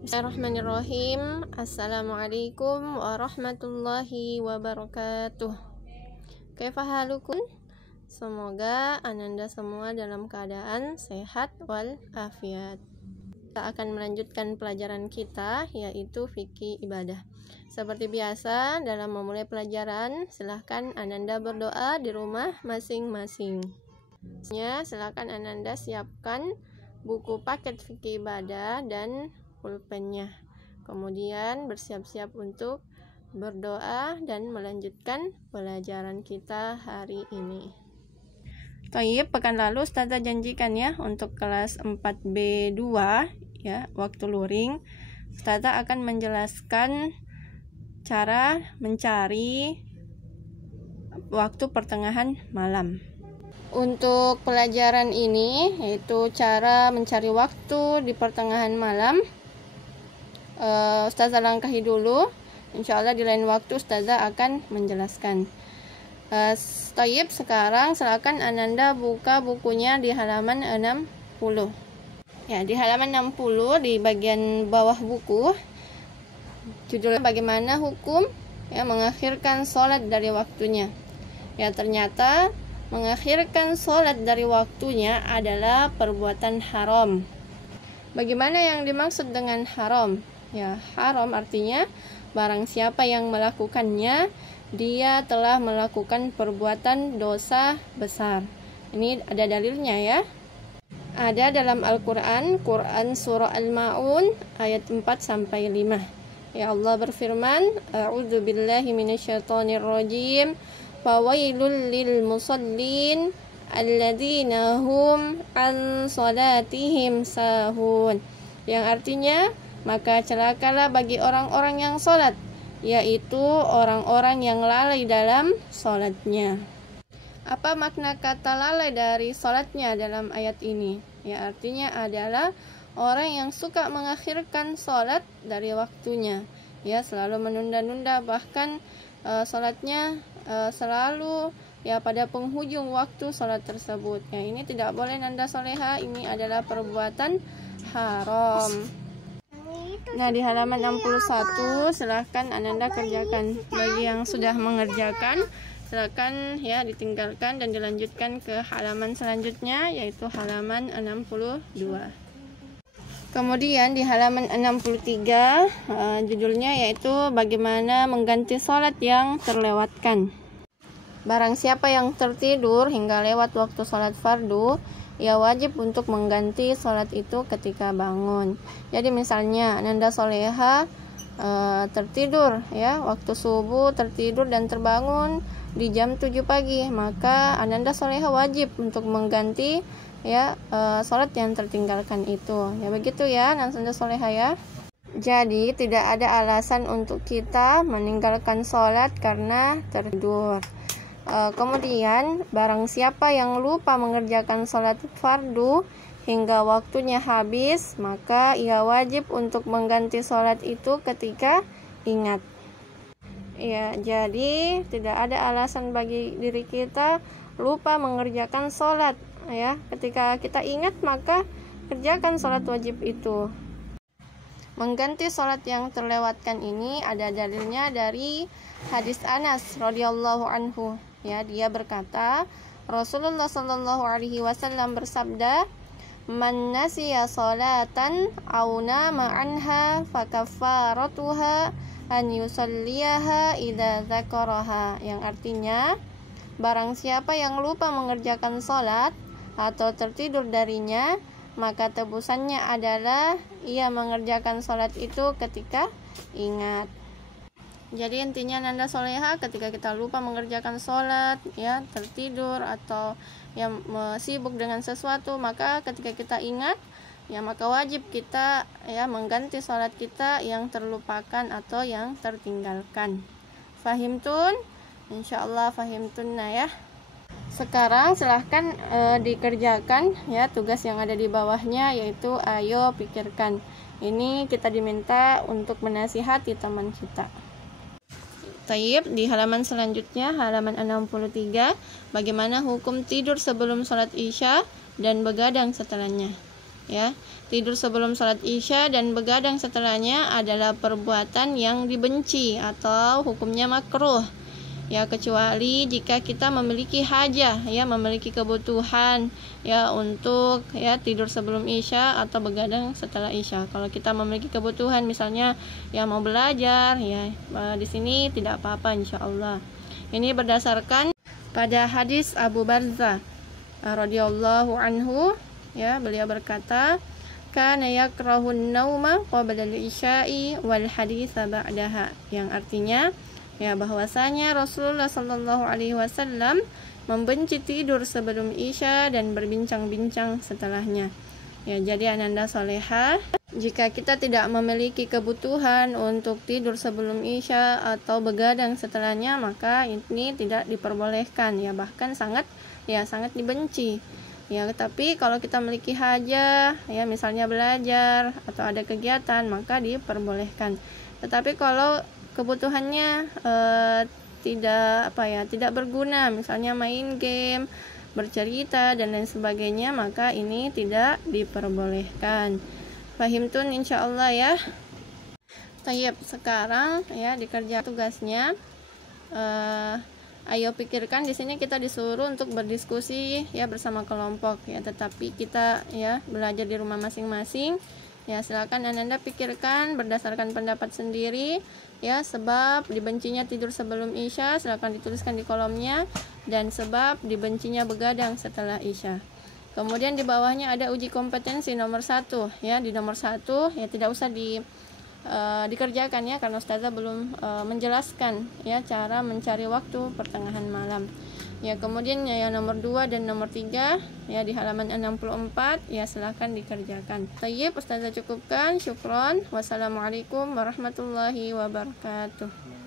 Bismillahirrahmanirrahim. Assalamualaikum warahmatullahi wabarakatuh. Kaifa halukum? Semoga ananda semua dalam keadaan sehat walafiat. Kita akan melanjutkan pelajaran kita, yaitu fikih ibadah. Seperti biasa, dalam memulai pelajaran, silahkan ananda berdoa di rumah masing-masing. Silahkan ananda siapkan buku paket fikih ibadah dan pulpennya. Kemudian bersiap-siap untuk berdoa dan melanjutkan pelajaran kita hari ini. Tayyib, pekan lalu Ustazah janjikan ya untuk kelas 4B2 ya, waktu luring. Ustazah akan menjelaskan cara mencari waktu pertengahan malam. Untuk pelajaran ini, yaitu cara mencari waktu di pertengahan malam, Ustazah langkahi dulu. Insya Allah di lain waktu Ustazah akan menjelaskan. Tayyib, sekarang silakan ananda buka bukunya di halaman 60. Ya, di halaman 60 di bagian bawah buku, judulnya bagaimana hukum ya mengakhirkan sholat dari waktunya. Ya, ternyata mengakhirkan sholat dari waktunya adalah perbuatan haram. Bagaimana yang dimaksud dengan haram? Ya, haram artinya barang siapa yang melakukannya, dia telah melakukan perbuatan dosa besar. Ini ada dalilnya ya. Ada dalam Al-Quran, Quran Surah Al-Ma'un ayat 4-5. Ya, Allah berfirman, A'udzu billahi minasyaitonir rajim. Fawailul lil musallin alladzina hum an salatihim sahun. Yang artinya, maka celakalah bagi orang-orang yang sholat, yaitu orang-orang yang lalai dalam sholatnya. Apa makna kata lalai dari sholatnya dalam ayat ini? Ya, artinya adalah orang yang suka mengakhirkan sholat dari waktunya. Ya, selalu menunda-nunda, bahkan sholatnya selalu ya pada penghujung waktu sholat tersebut. Ya, ini tidak boleh nanda soleha, ini adalah perbuatan haram. Nah, di halaman 61 silahkan ananda kerjakan. Bagi yang sudah mengerjakan, silahkan ya ditinggalkan dan dilanjutkan ke halaman selanjutnya, yaitu halaman 62. Kemudian di halaman 63 judulnya yaitu bagaimana mengganti sholat yang terlewatkan. Barang siapa yang tertidur hingga lewat waktu sholat fardu, ia wajib untuk mengganti sholat itu ketika bangun. Jadi misalnya ananda soleha tertidur ya waktu subuh, tertidur dan terbangun di jam 7 pagi, maka ananda soleha wajib untuk mengganti ya sholat yang tertinggalkan itu. Ya begitu ya ananda soleha ya. Jadi tidak ada alasan untuk kita meninggalkan sholat karena tertidur. Kemudian barang siapa yang lupa mengerjakan sholat fardu hingga waktunya habis, maka ia wajib untuk mengganti sholat itu ketika ingat. Ya, jadi tidak ada alasan bagi diri kita lupa mengerjakan sholat. Ya, ketika kita ingat maka kerjakan sholat wajib itu. Mengganti sholat yang terlewatkan ini ada dalilnya dari hadis Anas radhiyallahu anhu. Ya, dia berkata, Rasulullah sallallahu alaihi wasallam bersabda, "Man nasiya sholatan aw nama anha fakaffaratuha an yusalliyaha idza dzakaraha." Yang artinya, barang siapa yang lupa mengerjakan sholat atau tertidur darinya, maka tebusannya adalah ia mengerjakan sholat itu ketika ingat. Jadi intinya nanda soleha ketika kita lupa mengerjakan sholat, ya tertidur atau yang sibuk dengan sesuatu, maka ketika kita ingat, ya maka wajib kita ya mengganti sholat kita yang terlupakan atau yang tertinggalkan. Fahimtun? Insyaallah fahimtunna ya. Sekarang silahkan dikerjakan ya tugas yang ada di bawahnya, yaitu ayo pikirkan. Ini kita diminta untuk menasihati teman kita. Tayyib, di halaman selanjutnya, halaman 63, bagaimana hukum tidur sebelum sholat isya dan begadang setelahnya. ya. Tidur sebelum sholat isya dan begadang setelahnya adalah perbuatan yang dibenci atau hukumnya makruh. Ya, kecuali jika kita memiliki hajah, ya, memiliki kebutuhan ya untuk ya tidur sebelum isya atau begadang setelah isya. Kalau kita memiliki kebutuhan misalnya ya mau belajar ya, di sini tidak apa-apa insyaallah. Ini berdasarkan pada hadis Abu Barzah radhiyallahu anhu, ya, beliau berkata, kana yakrahun nauma qabla al-isya'i wal haditsa ba'daha, yang artinya ya bahwasanya Rasulullah Shallallahu Alaihi Wasallam membenci tidur sebelum isya dan berbincang-bincang setelahnya. Ya, jadi ananda solehah, jika kita tidak memiliki kebutuhan untuk tidur sebelum isya atau begadang setelahnya, maka ini tidak diperbolehkan, ya, bahkan sangat dibenci. Ya, tapi kalau kita memiliki hajah, ya, misalnya belajar atau ada kegiatan, maka diperbolehkan. Tetapi kalau kebutuhannya tidak berguna, misalnya main game, bercerita dan lain sebagainya, maka ini tidak diperbolehkan. Fahimtun insyaallah ya. Tayyib, sekarang ya dikerja tugasnya. Ayo pikirkan, di sini kita disuruh untuk berdiskusi ya bersama kelompok ya, tetapi kita ya belajar di rumah masing-masing. Ya, silakan Ananda pikirkan berdasarkan pendapat sendiri ya, sebab dibencinya tidur sebelum isya silakan dituliskan di kolomnya, dan sebab dibencinya begadang setelah isya. Kemudian di bawahnya ada uji kompetensi nomor 1 ya. Di nomor 1 ya tidak usah dikerjakan ya, karena Ustazah belum menjelaskan ya cara mencari waktu pertengahan malam. Ya, kemudian ya nomor 2 dan nomor 3 ya di halaman 64 ya silahkan dikerjakan. Tayyib, Ustazah cukupkan. Syukron. Wassalamualaikum warahmatullahi wabarakatuh.